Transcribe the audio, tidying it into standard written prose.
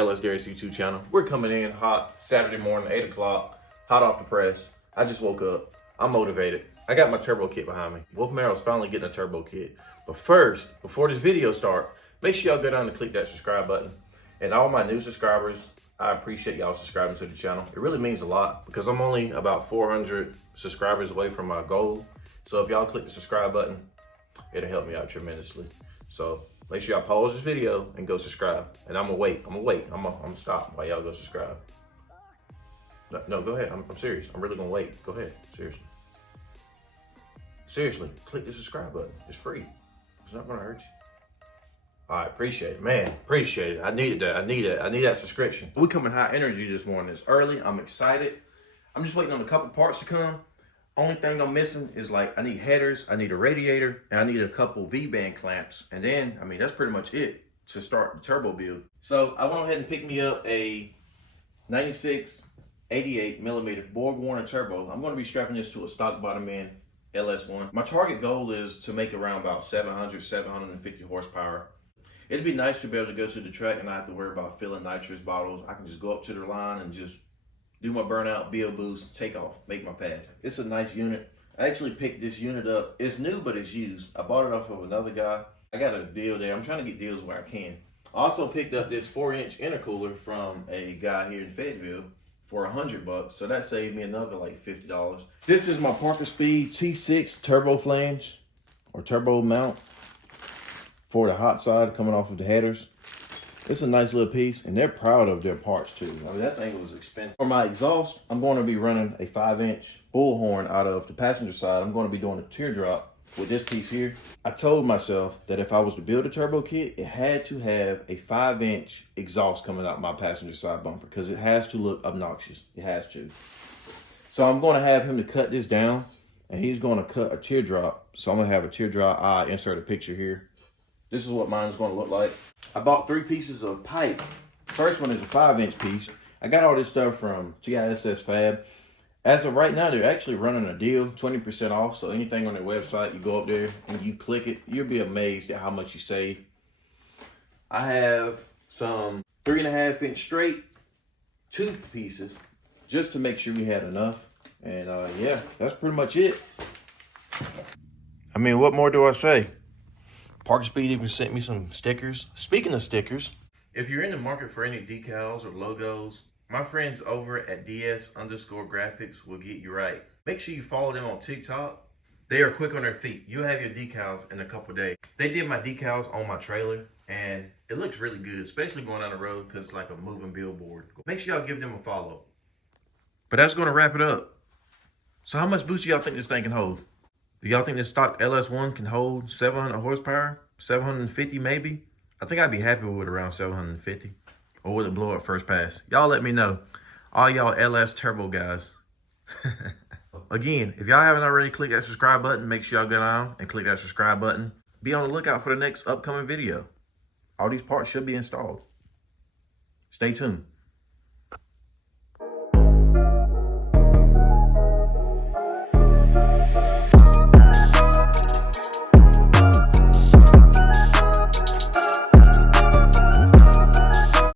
LS Gary's YouTube channel. We're coming in hot Saturday morning, 8 o'clock, hot off the press. I just woke up. I'm motivated. I got my turbo kit behind me. Wolfmaro's finally getting a turbo kit. But first, before this video starts, make sure y'all go down and click that subscribe button. And all my new subscribers, I appreciate y'all subscribing to the channel. It really means a lot because I'm only about 400 subscribers away from my goal. So if y'all click the subscribe button, it'll help me out tremendously. So make sure y'all pause this video and go subscribe. And I'm gonna wait. I'm gonna stop while y'all go subscribe. No, go ahead. I'm serious. I'm really gonna wait. Go ahead. Seriously, click the subscribe button. It's free. It's not gonna hurt you. All right, appreciate it, man. Appreciate it. I needed that. I need that subscription. We coming high energy this morning. It's early. I'm excited. I'm just waiting on a couple parts to come. Only thing I'm missing is like I need headers, I need a radiator, and I need a couple V-band clamps. And then, I mean, that's pretty much it to start the turbo build. So I went ahead and picked me up a 96/88 millimeter Borg Warner turbo. I'm going to be strapping this to a stock bottom end LS1. My target goal is to make around about 750 horsepower. It'd be nice to be able to go to the track and not have to worry about filling nitrous bottles. I can just go up to the line and just do my burnout, BO boost, take off, make my pass. It's a nice unit. I actually picked this unit up. It's new, but it's used. I bought it off of another guy. I got a deal there. I'm trying to get deals where I can. I also picked up this 4-inch intercooler from a guy here in Fayetteville for $100, so that saved me another like $50. This is my Parker Speed T6 turbo flange or turbo mount for the hot side coming off of the headers. It's a nice little piece, and they're proud of their parts too. I mean, that thing was expensive. For my exhaust, I'm going to be running a 5-inch bullhorn out of the passenger side. I'm going to be doing a teardrop with this piece here. I told myself that if I was to build a turbo kit, it had to have a 5-inch exhaust coming out my passenger side bumper because it has to look obnoxious. It has to. So I'm going to have him to cut this down, and he's going to cut a teardrop. So I'm going to have a teardrop. I insert a picture here. This is what mine's going to look like. I bought 3 pieces of pipe. First one is a 5-inch piece. I got all this stuff from TISS Fab. As of right now, they're actually running a deal, 20% off. So anything on their website, you go up there and you click it, you'll be amazed at how much you save. I have some 3.5-inch straight, 2 pieces, just to make sure we had enough. And yeah, that's pretty much it. I mean, what more do I say? Parker Speed even sent me some stickers. Speaking of stickers, if you're in the market for any decals or logos, my friends over at DS_graphics will get you right. Make sure you follow them on TikTok. They are quick on their feet. You'll have your decals in a couple days. They did my decals on my trailer, and it looks really good, especially going down the road because it's like a moving billboard. Make sure y'all give them a follow. But that's going to wrap it up. So how much boost do y'all think this thing can hold? Do y'all think this stock LS1 can hold 700 horsepower? 750 maybe? I think I'd be happy with around 750. Or will it blow up first pass? Y'all let me know. All y'all LS turbo guys. Again, if y'all haven't already clicked that subscribe button, make sure y'all go down and click that subscribe button. Be on the lookout for the next upcoming video. All these parts should be installed. Stay tuned.